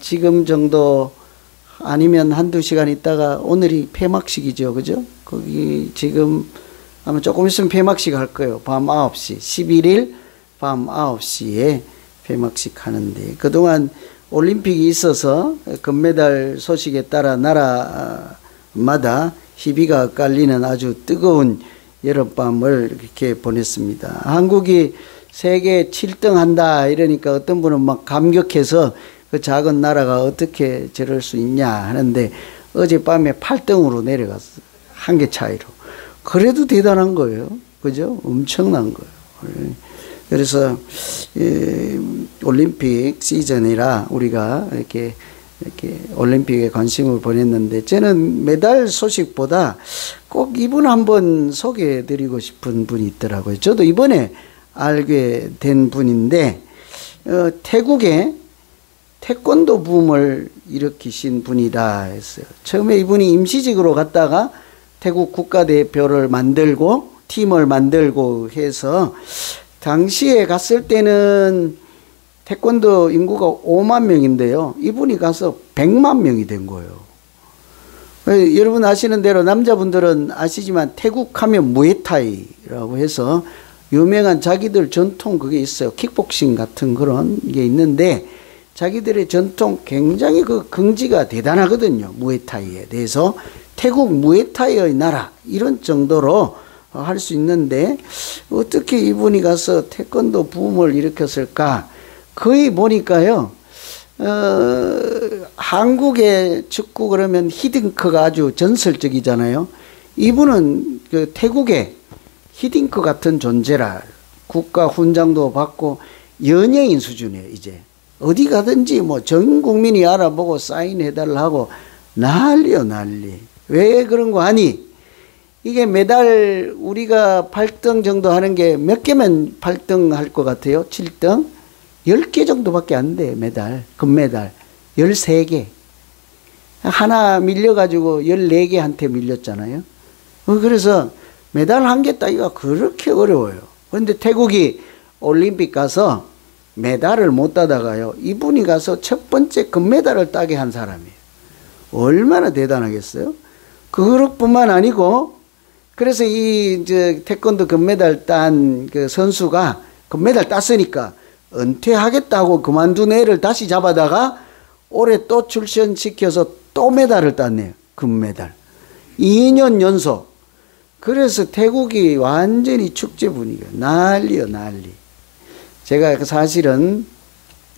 지금 정도 아니면 한두 시간 있다가 오늘이 폐막식이죠. 그죠? 거기 지금 아마 조금 있으면 폐막식 할 거예요. 밤 9시. 11일 밤 9시에 폐막식 하는데, 그동안 올림픽이 있어서 금메달 소식에 따라 나라마다 희비가 깔리는 아주 뜨거운 여름밤을 이렇게 보냈습니다. 한국이 세계 7등 한다 이러니까 어떤 분은 막 감격해서 그 작은 나라가 어떻게 저럴 수 있냐 하는데, 어젯밤에 8등으로 내려갔어요. 한 개 차이로. 그래도 대단한 거예요. 그죠? 엄청난 거예요. 그래서 올림픽 시즌이라 우리가 이렇게 올림픽에 관심을 보냈는데, 저는 메달 소식보다 꼭 이분 한번 소개해 드리고 싶은 분이 있더라고요. 저도 이번에 알게 된 분인데, 태국의 태권도 붐을 일으키신 분이다 했어요. 처음에 이분이 임시직으로 갔다가 태국 국가대표를 만들고 팀을 만들고 해서, 당시에 갔을 때는 태권도 인구가 5만 명인데요. 이분이 가서 100만 명이 된 거예요. 여러분 아시는 대로 남자분들은 아시지만 태국 하면 무에타이라고 해서 유명한 자기들 전통 그게 있어요. 킥복싱 같은 그런 게 있는데, 자기들의 전통 굉장히 그 긍지가 대단하거든요. 무에타이에 대해서. 태국 무에타이의 나라 이런 정도로 할 수 있는데, 어떻게 이분이 가서 태권도 붐을 일으켰을까? 거의 보니까요, 한국의 축구 그러면 히딩크가 아주 전설적이잖아요. 이분은 그 태국의 히딩크 같은 존재라, 국가 훈장도 받고 연예인 수준이에요. 이제 어디 가든지 뭐 전 국민이 알아보고 사인해달라고 난리요, 난리. 왜 그런 거 하니? 이게 메달 우리가 8등 정도 하는 게 몇 개면 8등 할 것 같아요? 7등? 10개 정도밖에 안 돼. 메달, 금메달 13개. 하나 밀려가지고 14개한테 밀렸잖아요. 그래서 메달 한 개 따기가 그렇게 어려워요. 그런데 태국이 올림픽 가서 메달을 못 따다가요, 이분이 가서 첫 번째 금메달을 따게 한 사람이에요. 얼마나 대단하겠어요? 그것뿐만 아니고, 그래서 이 태권도 금메달 딴 그 선수가 금메달 땄으니까 은퇴하겠다고 그만둔 애를 다시 잡아다가 올해 또 출전시켜서 또 메달을 땄네요. 금메달. 2년 연속. 그래서 태국이 완전히 축제 분위기야. 난리요, 난리. 제가 사실은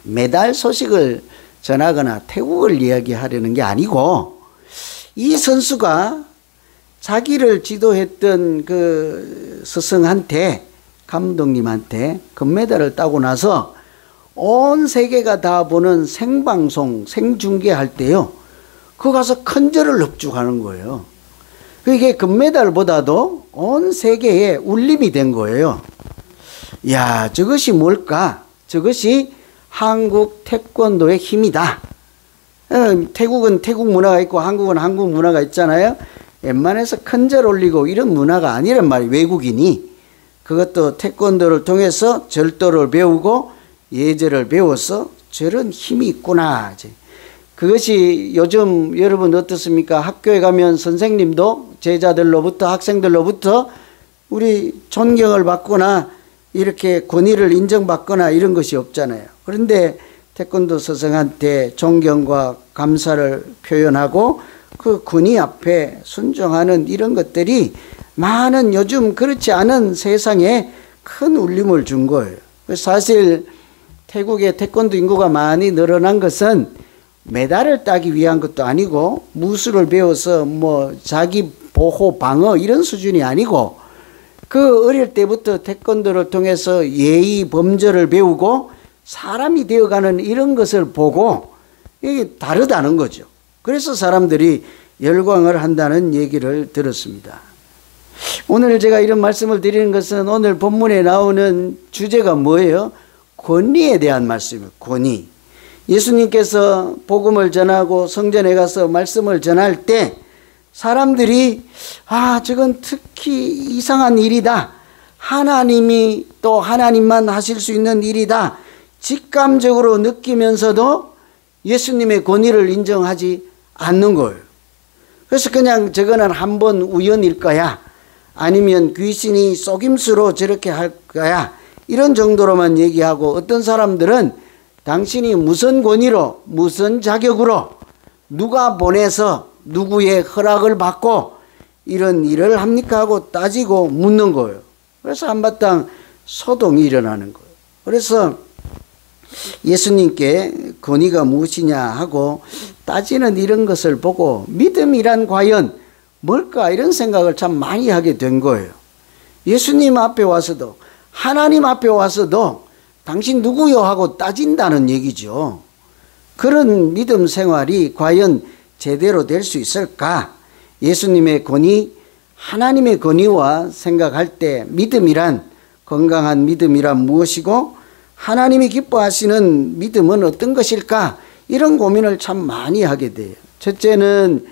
메달 소식을 전하거나 태국을 이야기하려는 게 아니고, 이 선수가 자기를 지도했던 그 스승한테, 감독님한테 금메달을 따고 나서 온 세계가 다 보는 생방송, 생중계할 때요, 그 가서 큰절을 넙죽하는 거예요. 그게 금메달보다도 온 세계에 울림이 된 거예요. 야, 저것이 뭘까? 저것이 한국 태권도의 힘이다. 태국은 태국 문화가 있고 한국은 한국 문화가 있잖아요. 웬만해서 큰절 올리고 이런 문화가 아니란 말이에요. 외국인이. 그것도 태권도를 통해서 절도를 배우고 예절을 배워서 저런 힘이 있구나. 그것이 요즘 여러분 어떻습니까? 학교에 가면 선생님도 제자들로부터 학생들로부터 우리 존경을 받거나 이렇게 권위를 인정받거나 이런 것이 없잖아요. 그런데 태권도 스승한테 존경과 감사를 표현하고 그 권위 앞에 순종하는 이런 것들이 많은 요즘 그렇지 않은 세상에 큰 울림을 준 거예요. 사실 태국의 태권도 인구가 많이 늘어난 것은 메달을 따기 위한 것도 아니고, 무술을 배워서 뭐 자기 보호 방어 이런 수준이 아니고, 그 어릴 때부터 태권도를 통해서 예의 범절을 배우고 사람이 되어가는 이런 것을 보고 이게 다르다는 거죠. 그래서 사람들이 열광을 한다는 얘기를 들었습니다. 오늘 제가 이런 말씀을 드리는 것은, 오늘 본문에 나오는 주제가 뭐예요? 권위에 대한 말씀이에요. 권위. 예수님께서 복음을 전하고 성전에 가서 말씀을 전할 때 사람들이, 저건 특히 이상한 일이다. 하나님이 또 하나님만 하실 수 있는 일이다. 직감적으로 느끼면서도 예수님의 권위를 인정하지 않는 거예요. 그래서 그냥 저거는 한번 우연일 거야, 아니면 귀신이 속임수로 저렇게 할 거야, 이런 정도로만 얘기하고, 어떤 사람들은 당신이 무슨 권위로 무슨 자격으로 누가 보내서 누구의 허락을 받고 이런 일을 합니까 하고 따지고 묻는 거예요. 그래서 한바탕 소동이 일어나는 거예요. 그래서 예수님께 권위가 무엇이냐 하고 따지는 이런 것을 보고 믿음이란 과연 뭘까, 이런 생각을 참 많이 하게 된 거예요. 예수님 앞에 와서도, 하나님 앞에 와서도 당신 누구요 하고 따진다는 얘기죠. 그런 믿음 생활이 과연 제대로 될 수 있을까? 예수님의 권위, 하나님의 권위와 생각할 때 믿음이란, 건강한 믿음이란 무엇이고 하나님이 기뻐하시는 믿음은 어떤 것일까? 이런 고민을 참 많이 하게 돼요. 첫째는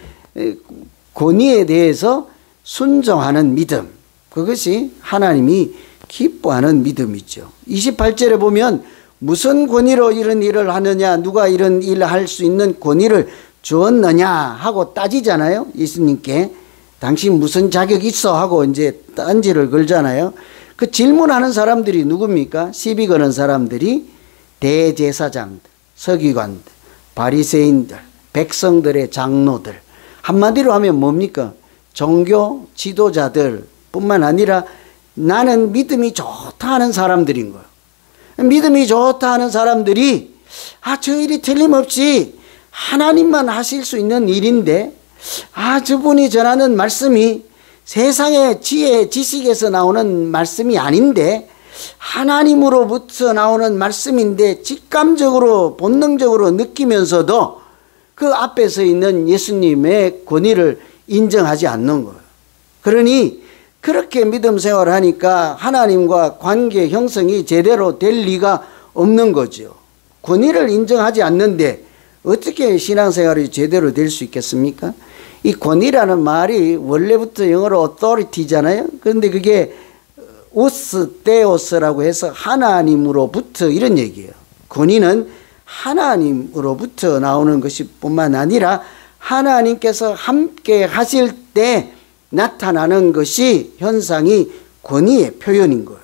권위에 대해서 순종하는 믿음, 그것이 하나님이 기뻐하는 믿음이죠. 28절에 보면 무슨 권위로 이런 일을 하느냐, 누가 이런 일을 할 수 있는 권위를 주었느냐 하고 따지잖아요. 예수님께 당신 무슨 자격이 있어 하고 이제 딴지를 걸잖아요. 그 질문하는 사람들이 누굽니까? 시비 거는 사람들이 대제사장들, 서기관들, 바리새인들, 백성들의 장로들, 한마디로 하면 뭡니까? 종교 지도자들 뿐만 아니라 나는 믿음이 좋다 하는 사람들인 거예요. 믿음이 좋다 하는 사람들이 저 일이 틀림없이 하나님만 하실 수 있는 일인데, 저분이 전하는 말씀이 세상의 지혜 지식에서 나오는 말씀이 아닌데 하나님으로부터 나오는 말씀인데, 직감적으로 본능적으로 느끼면서도 그 앞에 서 있는 예수님의 권위를 인정하지 않는 거예요. 그러니 그렇게 믿음 생활을 하니까 하나님과 관계 형성이 제대로 될 리가 없는 거죠. 권위를 인정하지 않는데 어떻게 신앙생활이 제대로 될 수 있겠습니까? 이 권위라는 말이 원래부터 영어로 authority잖아요. 그런데 그게 오스, 데오스라고 해서 하나님으로부터 이런 얘기예요. 권위는 하나님으로부터 나오는 것이 뿐만 아니라 하나님께서 함께 하실 때 나타나는 것이, 현상이 권위의 표현인 거예요.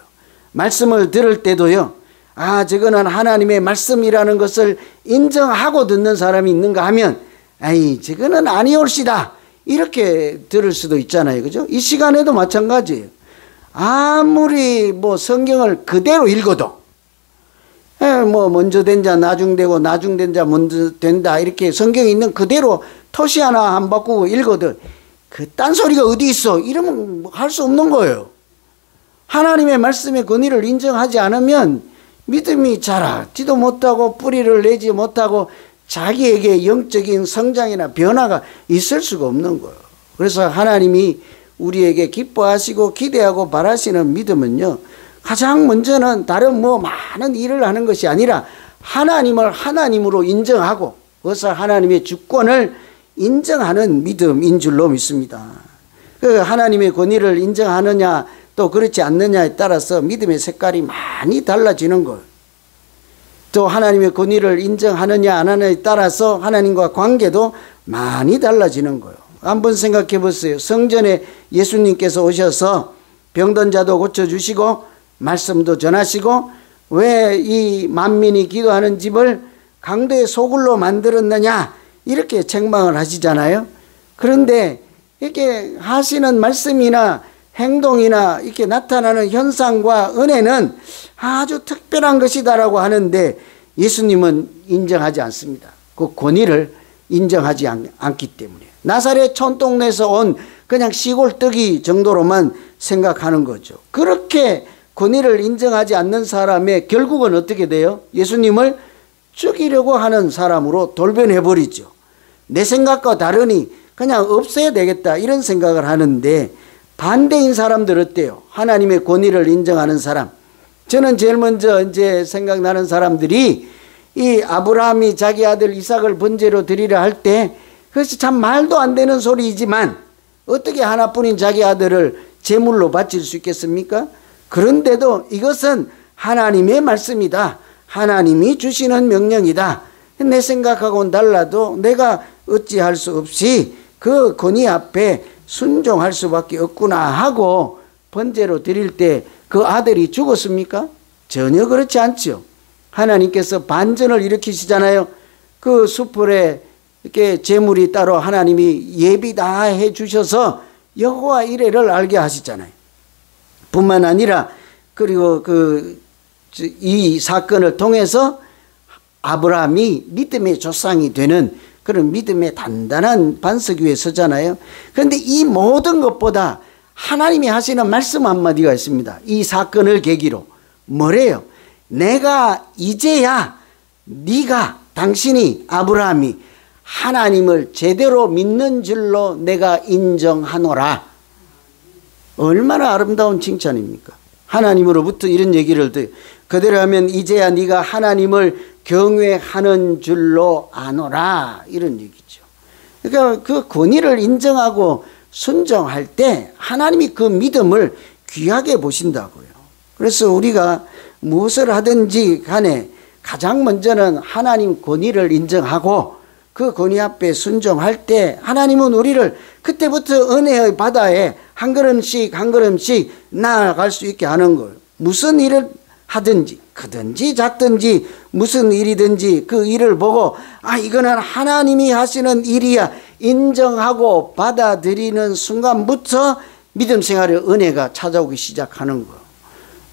말씀을 들을 때도요, 저거는 하나님의 말씀이라는 것을 인정하고 듣는 사람이 있는가 하면 저거는 아니올시다 이렇게 들을 수도 있잖아요. 그죠? 이 시간에도 마찬가지예요. 아무리 성경을 그대로 읽어도 먼저 된 자 나중되고 나중된 자 먼저 된다 이렇게 성경에 있는 그대로 토시 하나 안 바꾸고 읽어도 그 딴소리가 어디 있어 이러면 할 수 없는 거예요. 하나님의 말씀의 권위를 인정하지 않으면 믿음이 자라지도 못하고 뿌리를 내지 못하고 자기에게 영적인 성장이나 변화가 있을 수가 없는 거예요. 그래서 하나님이 우리에게 기뻐하시고 기대하고 바라시는 믿음은요, 가장 먼저는 다른 많은 일을 하는 것이 아니라 하나님을 하나님으로 인정하고 그것을 하나님의 주권을 인정하는 믿음인 줄로 믿습니다. 그 하나님의 권위를 인정하느냐 또 그렇지 않느냐에 따라서 믿음의 색깔이 많이 달라지는 거예요. 또 하나님의 권위를 인정하느냐 안 하느냐에 따라서 하나님과 관계도 많이 달라지는 거예요. 한번 생각해 보세요. 성전에 예수님께서 오셔서 병든 자도 고쳐주시고 말씀도 전하시고 왜 이 만민이 기도하는 집을 강도의 소굴로 만들었느냐 이렇게 책망을 하시잖아요. 그런데 이렇게 하시는 말씀이나 행동이나 이렇게 나타나는 현상과 은혜는 아주 특별한 것이다라고 하는데 예수님은 인정하지 않습니다. 그 권위를 인정하지 않기 때문에 나사렛 촌동네에서 온 그냥 시골 떡이 정도로만 생각하는 거죠. 그렇게 권위를 인정하지 않는 사람의 결국은 어떻게 돼요? 예수님을 죽이려고 하는 사람으로 돌변해버리죠. 내 생각과 다르니 그냥 없애야 되겠다 이런 생각을 하는데, 반대인 사람들 어때요? 하나님의 권위를 인정하는 사람. 저는 제일 먼저 이제 생각나는 사람들이 이 아브라함이 자기 아들 이삭을 번제로 드리려 할 때, 그것이 참 말도 안 되는 소리이지만 어떻게 하나뿐인 자기 아들을 제물로 바칠 수 있겠습니까? 그런데도 이것은 하나님의 말씀이다, 하나님이 주시는 명령이다, 내 생각하고는 달라도 내가 어찌할 수 없이 그 권위 앞에 순종할 수밖에 없구나 하고 번제로 드릴 때 그 아들이 죽었습니까? 전혀 그렇지 않죠. 하나님께서 반전을 일으키시잖아요. 그 수풀에 이렇게 제물이 따로 하나님이 예비 다 해 주셔서 여호와 이레를 알게 하시잖아요. 뿐만 아니라 그리고 이 사건을 통해서 아브라함이 믿음의 조상이 되는 그런 믿음의 단단한 반석 위에 서잖아요. 그런데 이 모든 것보다 하나님이 하시는 말씀 한마디가 있습니다. 이 사건을 계기로 뭐래요? 내가 이제야 네가 당신이 아브라함이 하나님을 제대로 믿는 줄로 내가 인정하노라. 얼마나 아름다운 칭찬입니까? 하나님으로부터 이런 얘기를 듣 그대로 하면 이제야 네가 하나님을 경외하는 줄로 아노라 이런 얘기죠. 그러니까 그 권위를 인정하고 순종할 때 하나님이 그 믿음을 귀하게 보신다고요. 그래서 우리가 무엇을 하든지 간에 가장 먼저는 하나님 권위를 인정하고 그 권위 앞에 순종할 때 하나님은 우리를 그때부터 은혜의 바다에 한 걸음씩 한 걸음씩 나아갈 수 있게 하는 거예요. 무슨 일을 하든지 크든지 작든지 무슨 일이든지 그 일을 보고 이거는 하나님이 하시는 일이야 인정하고 받아들이는 순간부터 믿음 생활의 은혜가 찾아오기 시작하는 거예요.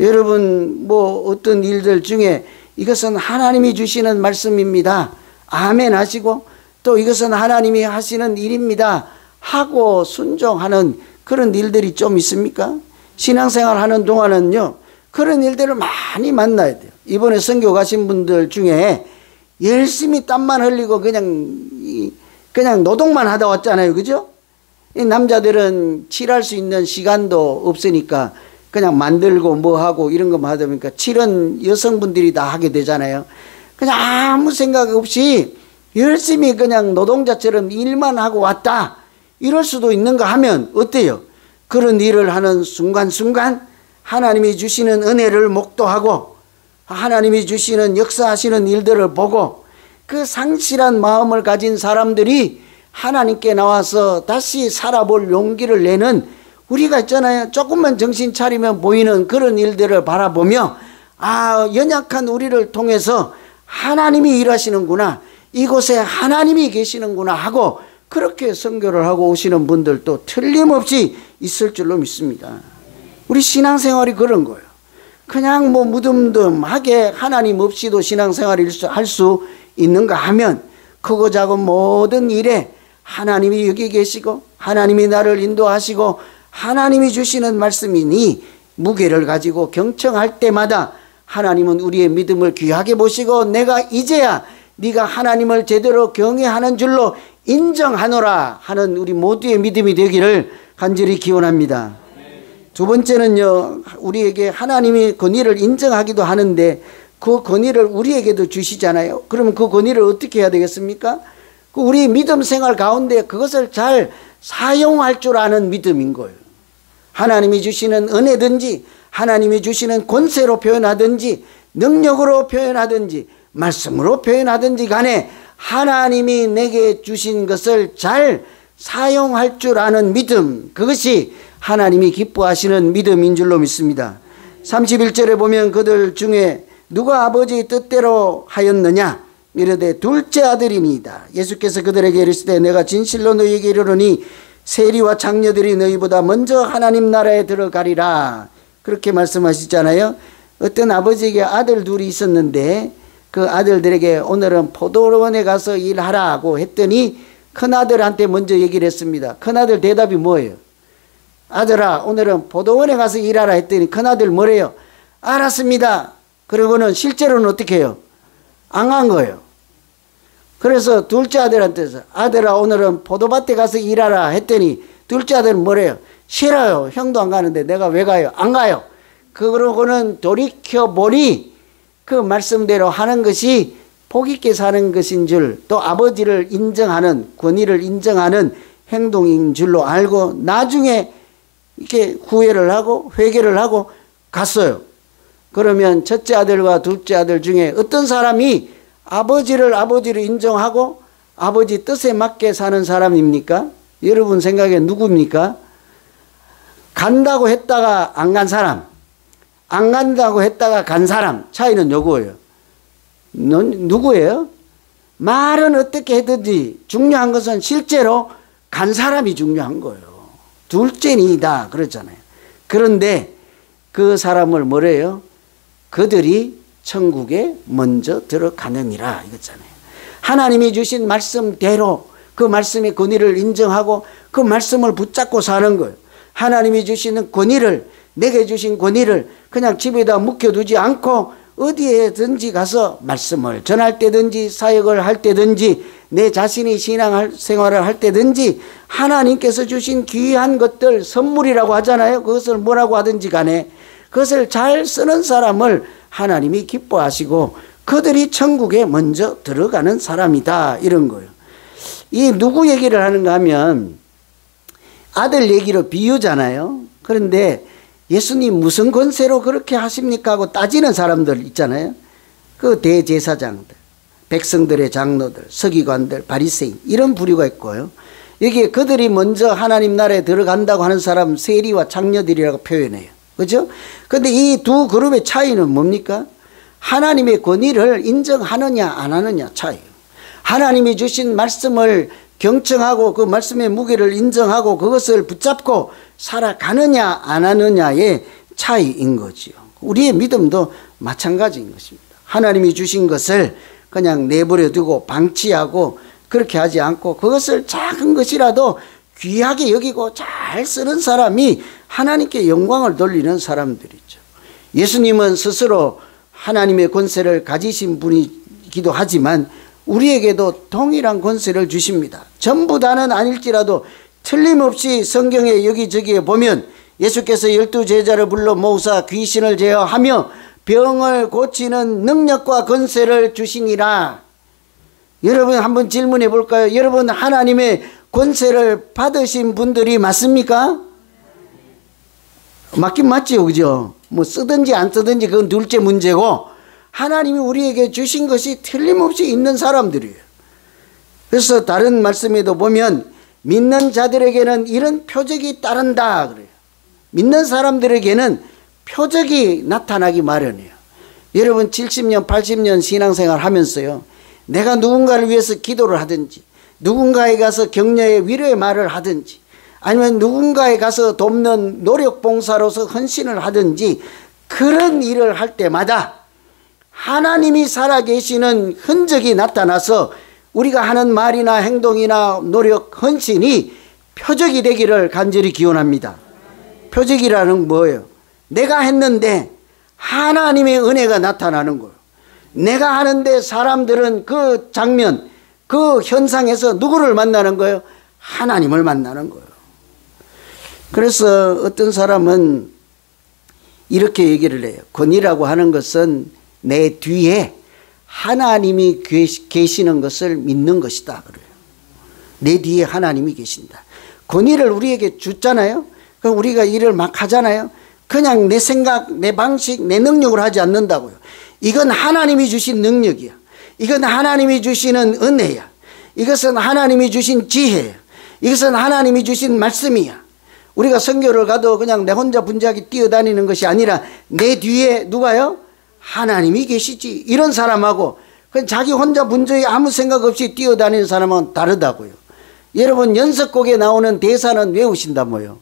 여러분 어떤 일들 중에 이것은 하나님이 주시는 말씀입니다. 아멘 하시고 또 이것은 하나님이 하시는 일입니다 하고 순종하는 그런 일들이 좀 있습니까? 신앙생활 하는 동안은요 그런 일들을 많이 만나야 돼요. 이번에 선교 가신 분들 중에 열심히 땀만 흘리고 그냥 노동만 하다 왔잖아요. 그죠? 이 남자들은 칠할 수 있는 시간도 없으니까 그냥 만들고 뭐 하고 이런 것만 하다 보니까 칠은 여성분들이 다 하게 되잖아요. 그냥 아무 생각 없이 열심히 그냥 노동자처럼 일만 하고 왔다. 이럴 수도 있는가 하면 어때요? 그런 일을 하는 순간순간 하나님이 주시는 은혜를 목도하고 하나님이 주시는 역사하시는 일들을 보고 그 상실한 마음을 가진 사람들이 하나님께 나와서 다시 살아볼 용기를 내는 우리가 있잖아요. 조금만 정신 차리면 보이는 그런 일들을 바라보며 연약한 우리를 통해서 하나님이 일하시는구나. 이곳에 하나님이 계시는구나 하고 그렇게 선교를 하고 오시는 분들도 틀림없이 있을 줄로 믿습니다. 우리 신앙생활이 그런 거예요. 그냥 무덤덤하게 하나님 없이도 신앙생활을 할 수 있는가 하면 크고 작은 모든 일에 하나님이 여기 계시고 하나님이 나를 인도하시고 하나님이 주시는 말씀이니 무게를 가지고 경청할 때마다 하나님은 우리의 믿음을 귀하게 보시고 내가 이제야 네가 하나님을 제대로 경외하는 줄로 인정하노라 하는 우리 모두의 믿음이 되기를 간절히 기원합니다. 두 번째는요, 우리에게 하나님이 권위를 인정하기도 하는데 그 권위를 우리에게도 주시잖아요. 그러면 그 권위를 어떻게 해야 되겠습니까? 우리 믿음 생활 가운데 그것을 잘 사용할 줄 아는 믿음인 거예요. 하나님이 주시는 은혜든지 하나님이 주시는 권세로 표현하든지 능력으로 표현하든지 말씀으로 표현하든지 간에 하나님이 내게 주신 것을 잘 사용할 줄 아는 믿음, 그것이 하나님이 기뻐하시는 믿음인 줄로 믿습니다. 31절에 보면 그들 중에 누가 아버지 뜻대로 하였느냐 이르되 둘째 아들이니이다. 예수께서 그들에게 이르시되 내가 진실로 너희에게 이르노니 세리와 장녀들이 너희보다 먼저 하나님 나라에 들어가리라. 그렇게 말씀하시잖아요. 어떤 아버지에게 아들 둘이 있었는데 그 아들들에게 오늘은 포도원에 가서 일하라고 했더니 큰아들한테 먼저 얘기를 했습니다. 큰아들 대답이 뭐예요? 아들아 오늘은 포도원에 가서 일하라 했더니 큰아들 뭐래요? 알았습니다. 그리고는 실제로는 어떻게 해요? 안 간 거예요. 그래서 둘째 아들한테서 아들아 오늘은 포도밭에 가서 일하라 했더니 둘째 아들은 뭐래요? 싫어요. 형도 안 가는데 내가 왜 가요? 안 가요. 그러고는 돌이켜보니 그 말씀대로 하는 것이 복 있게 사는 것인 줄, 또 아버지를 인정하는, 권위를 인정하는 행동인 줄로 알고 나중에 이렇게 후회를 하고 회개를 하고 갔어요. 그러면 첫째 아들과 둘째 아들 중에 어떤 사람이 아버지를 아버지로 인정하고 아버지 뜻에 맞게 사는 사람입니까? 여러분 생각에 누굽니까? 간다고 했다가 안 간 사람, 안 간다고 했다가 간 사람, 차이는 요거예요. 누구예요? 말은 어떻게 하든지 중요한 것은 실제로 간 사람이 중요한 거예요. 둘째니다 그렇잖아요. 그런데 그 사람을 뭐래요? 그들이 천국에 먼저 들어가느니라 이거잖아요. 하나님이 주신 말씀대로 그 말씀의 권위를 인정하고 그 말씀을 붙잡고 사는 거예요. 하나님이 주시는 권위를, 내게 주신 권위를 그냥 집에다 묵혀두지 않고 어디에든지 가서 말씀을 전할 때든지 사역을 할 때든지 내 자신이 신앙생활을 할 때든지 하나님께서 주신 귀한 것들 선물이라고 하잖아요. 그것을 뭐라고 하든지 간에 그것을 잘 쓰는 사람을 하나님이 기뻐하시고 그들이 천국에 먼저 들어가는 사람이다 이런 거예요. 이 누구 얘기를 하는가 하면 아들 얘기로 비유잖아요. 그런데 예수님 무슨 권세로 그렇게 하십니까 하고 따지는 사람들 있잖아요. 그 대제사장들, 백성들의 장로들, 서기관들, 바리새인 이런 부류가 있고요. 여기에 그들이 먼저 하나님 나라에 들어간다고 하는 사람 세리와 창녀들이라고 표현해요. 그죠? 근데 이 두 그룹의 차이는 뭡니까? 하나님의 권위를 인정하느냐 안 하느냐 차이예요. 하나님이 주신 말씀을 경청하고 그 말씀의 무게를 인정하고 그것을 붙잡고 살아가느냐 안 하느냐의 차이인 거지요. 우리의 믿음도 마찬가지인 것입니다. 하나님이 주신 것을 그냥 내버려 두고 방치하고 그렇게 하지 않고 그것을 작은 것이라도 귀하게 여기고 잘 쓰는 사람이 하나님께 영광을 돌리는 사람들이죠. 예수님은 스스로 하나님의 권세를 가지신 분이기도 하지만 우리에게도 동일한 권세를 주십니다. 전부 다는 아닐지라도 틀림없이 성경에 여기저기에 보면 예수께서 12제자를 불러 모으사 귀신을 제어하며 병을 고치는 능력과 권세를 주시니라. 여러분 한번 질문해 볼까요? 여러분 하나님의 권세를 받으신 분들이 맞습니까? 맞긴 맞지요, 그죠? 뭐 쓰든지 안 쓰든지 그건 둘째 문제고 하나님이 우리에게 주신 것이 틀림없이 있는 사람들이에요. 그래서 다른 말씀에도 보면 믿는 자들에게는 이런 표적이 따른다 그래요. 믿는 사람들에게는 표적이 나타나기 마련이에요. 여러분 70년 80년 신앙생활 하면서요, 내가 누군가를 위해서 기도를 하든지 누군가에 가서 격려의 위로의 말을 하든지 아니면 누군가에 가서 돕는 노력봉사로서 헌신을 하든지 그런 일을 할 때마다 하나님이 살아계시는 흔적이 나타나서 우리가 하는 말이나 행동이나 노력, 헌신이 표적이 되기를 간절히 기원합니다. 표적이라는 뭐예요? 내가 했는데 하나님의 은혜가 나타나는 거예요. 내가 하는데 사람들은 그 장면, 그 현상에서 누구를 만나는 거예요? 하나님을 만나는 거예요. 그래서 어떤 사람은 이렇게 얘기를 해요. 권위라고 하는 것은 내 뒤에 하나님이 계시는 것을 믿는 것이다 그래요. 내 뒤에 하나님이 계신다. 권위를 우리에게 줬잖아요. 그럼 우리가 일을 막 하잖아요. 그냥 내 생각, 내 방식, 내 능력으로 하지 않는다고요. 이건 하나님이 주신 능력이야. 이건 하나님이 주시는 은혜야. 이것은 하나님이 주신 지혜야. 이것은 하나님이 주신 말씀이야. 우리가 선교를 가도 그냥 내 혼자 분주하게 뛰어다니는 것이 아니라 내 뒤에 누가요? 하나님이 계시지. 이런 사람하고 자기 혼자 분주히 아무 생각 없이 뛰어다니는 사람은 다르다고요. 여러분 연속곡에 나오는 대사는 외우신다 뭐요.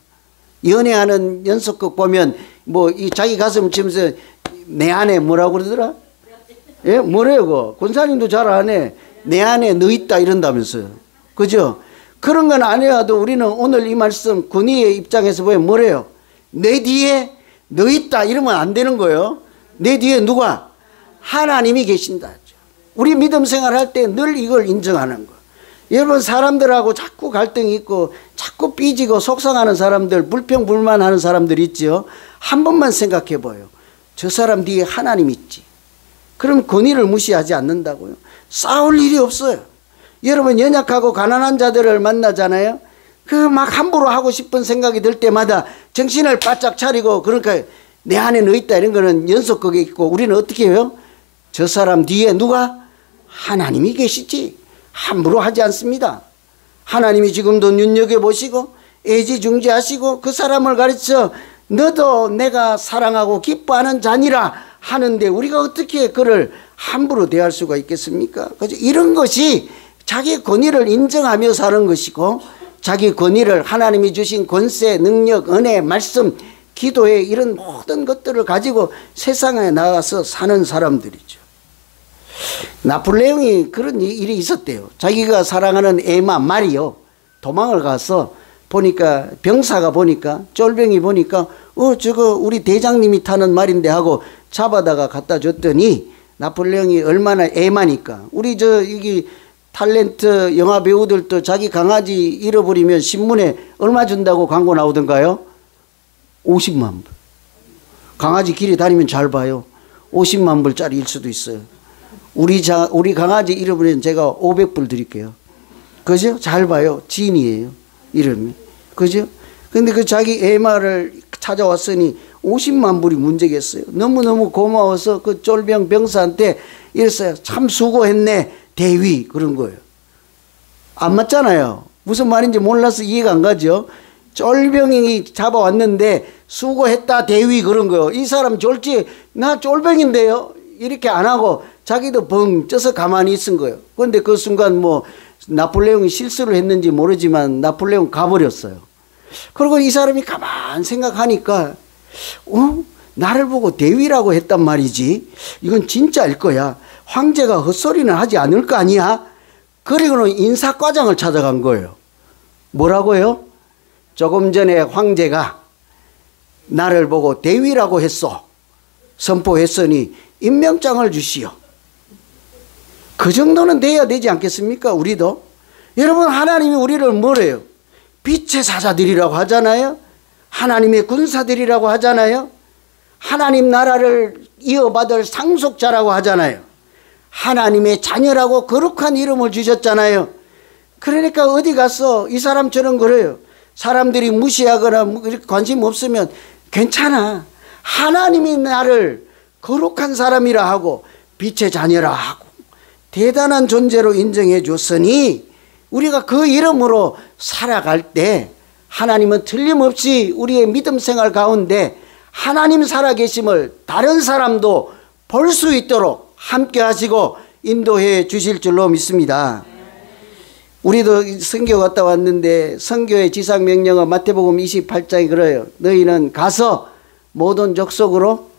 연애하는 연속곡 보면 뭐 이 자기 가슴 치면서 내 안에 뭐라고 그러더라? 예, 뭐래요? 권사님도 잘 안 해. 내 안에 너 있다 이런다면서요. 그죠? 그런 건 안 해도 우리는 오늘 이 말씀 권위의 입장에서 보면 뭐래요? 내 뒤에 너 있다 이러면 안 되는 거예요. 내 뒤에 누가? 하나님이 계신다. 우리 믿음 생활할 때 늘 이걸 인정하는 거예요. 여러분 사람들하고 자꾸 갈등이 있고 자꾸 삐지고 속상하는 사람들, 불평불만하는 사람들 있죠. 한 번만 생각해 봐요. 저 사람 뒤에 하나님 있지. 그럼 권위를 무시하지 않는다고요. 싸울 일이 없어요. 여러분 연약하고 가난한 자들을 만나잖아요. 그 막 함부로 하고 싶은 생각이 들 때마다 정신을 바짝 차리고 그러니까 내 안에 너 있다 이런 거는 연속극에 있고 우리는 어떻게 해요? 저 사람 뒤에 누가? 하나님이 계시지 함부로 하지 않습니다. 하나님이 지금도 눈여겨보시고 애지중지하시고 그 사람을 가르쳐 너도 내가 사랑하고 기뻐하는 자니라 하는데 우리가 어떻게 그를 함부로 대할 수가 있겠습니까? 그죠? 이런 것이 자기 권위를 인정하며 사는 것이고 자기 권위를 하나님이 주신 권세, 능력, 은혜, 말씀, 기도에 이런 모든 것들을 가지고 세상에 나가서 사는 사람들이죠. 나폴레옹이 그런 일이 있었대요. 자기가 사랑하는 에마 말이요 도망을 가서 보니까 병사가 보니까 쫄병이 보니까 저거 우리 대장님이 타는 말인데 하고 잡아다가 갖다 줬더니 나폴레옹이 얼마나 애마니까 우리 여기 탤런트 영화 배우들도 자기 강아지 잃어버리면 신문에 얼마 준다고 광고 나오던가요? 50만 불. 강아지 길에 다니면 잘 봐요. 50만 불짜리일 수도 있어요. 우리 강아지 잃어버리면 제가 500불 드릴게요. 그죠? 잘 봐요. 지인이에요. 이름이. 그죠? 근데 그 자기 애마를 찾아왔으니 50만 불이 문제겠어요. 너무너무 고마워서 그 쫄병 병사한테 이랬어요. 참 수고했네. 대위. 그런 거예요. 안 맞잖아요. 무슨 말인지 몰라서 이해가 안 가죠. 쫄병이 잡아왔는데 수고했다 대위 그런 거예요. 이 사람 졸지 나 쫄병인데요. 이렇게 안 하고 자기도 벙 쪄서 가만히 있은 거예요. 그런데 그 순간 뭐 나폴레옹이 실수를 했는지 모르지만 나폴레옹 가버렸어요. 그리고 이 사람이 가만 생각하니까 나를 보고 대위라고 했단 말이지. 이건 진짜일 거야. 황제가 헛소리는 하지 않을 거 아니야. 그리고는 인사과장을 찾아간 거예요. 뭐라고요? 조금 전에 황제가 나를 보고 대위라고 했어. 선포했으니 임명장을 주시오. 그 정도는 돼야 되지 않겠습니까? 우리도. 여러분 하나님이 우리를 뭐래요? 빛의 사자들이라고 하잖아요. 하나님의 군사들이라고 하잖아요. 하나님 나라를 이어받을 상속자라고 하잖아요. 하나님의 자녀라고 거룩한 이름을 주셨잖아요. 그러니까 어디 가서 이 사람처럼 그래요. 사람들이 무시하거나 관심 없으면 괜찮아. 하나님이 나를 거룩한 사람이라 하고 빛의 자녀라 하고 대단한 존재로 인정해 줬으니 우리가 그 이름으로 살아갈 때 하나님은 틀림없이 우리의 믿음 생활 가운데 하나님 살아계심을 다른 사람도 볼 수 있도록 함께 하시고 인도해 주실 줄로 믿습니다. 우리도 선교 갔다 왔는데 선교의 지상명령은 마태복음 28장에 그래요. 너희는 가서 모든 족속으로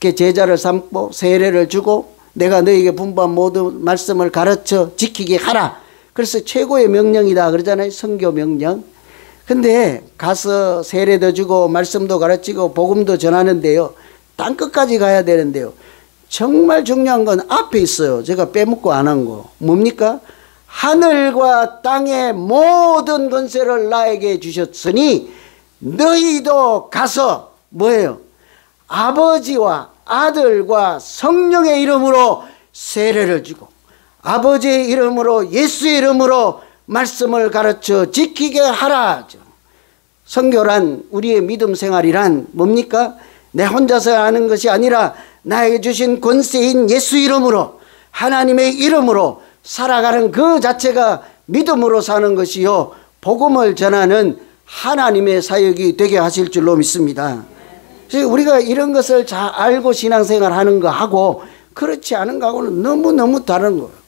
이렇게 제자를 삼고 세례를 주고 내가 너희에게 분부한 모든 말씀을 가르쳐 지키게 하라. 그래서 최고의 명령이다 그러잖아요. 선교 명령. 근데 가서 세례도 주고 말씀도 가르치고 복음도 전하는데요. 땅끝까지 가야 되는데요. 정말 중요한 건 앞에 있어요. 제가 빼먹고 안 한 거. 뭡니까? 하늘과 땅의 모든 권세를 나에게 주셨으니 너희도 가서 뭐예요? 아버지와 아들과 성령의 이름으로 세례를 주고 아버지의 이름으로 예수의 이름으로 말씀을 가르쳐 지키게 하라. 선교란 우리의 믿음 생활이란 뭡니까? 내 혼자서 하는 것이 아니라 나에게 주신 권세인 예수 이름으로 하나님의 이름으로 살아가는 그 자체가 믿음으로 사는 것이요 복음을 전하는 하나님의 사역이 되게 하실 줄로 믿습니다. 우리가 이런 것을 잘 알고 신앙생활 하는 거 하고 그렇지 않은 거하고는 너무너무 다른 거예요.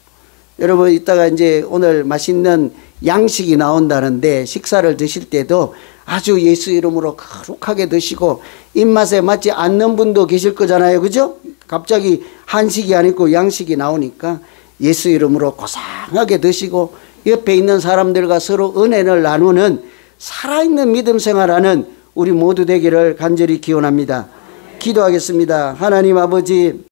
여러분 이따가 이제 오늘 맛있는 양식이 나온다는데 식사를 드실 때도 아주 예수 이름으로 거룩하게 드시고 입맛에 맞지 않는 분도 계실 거잖아요. 그죠? 갑자기 한식이 아니고 양식이 나오니까 예수 이름으로 고상하게 드시고 옆에 있는 사람들과 서로 은혜를 나누는 살아있는 믿음 생활하는 우리 모두 되기를 간절히 기원합니다. 기도하겠습니다. 하나님 아버지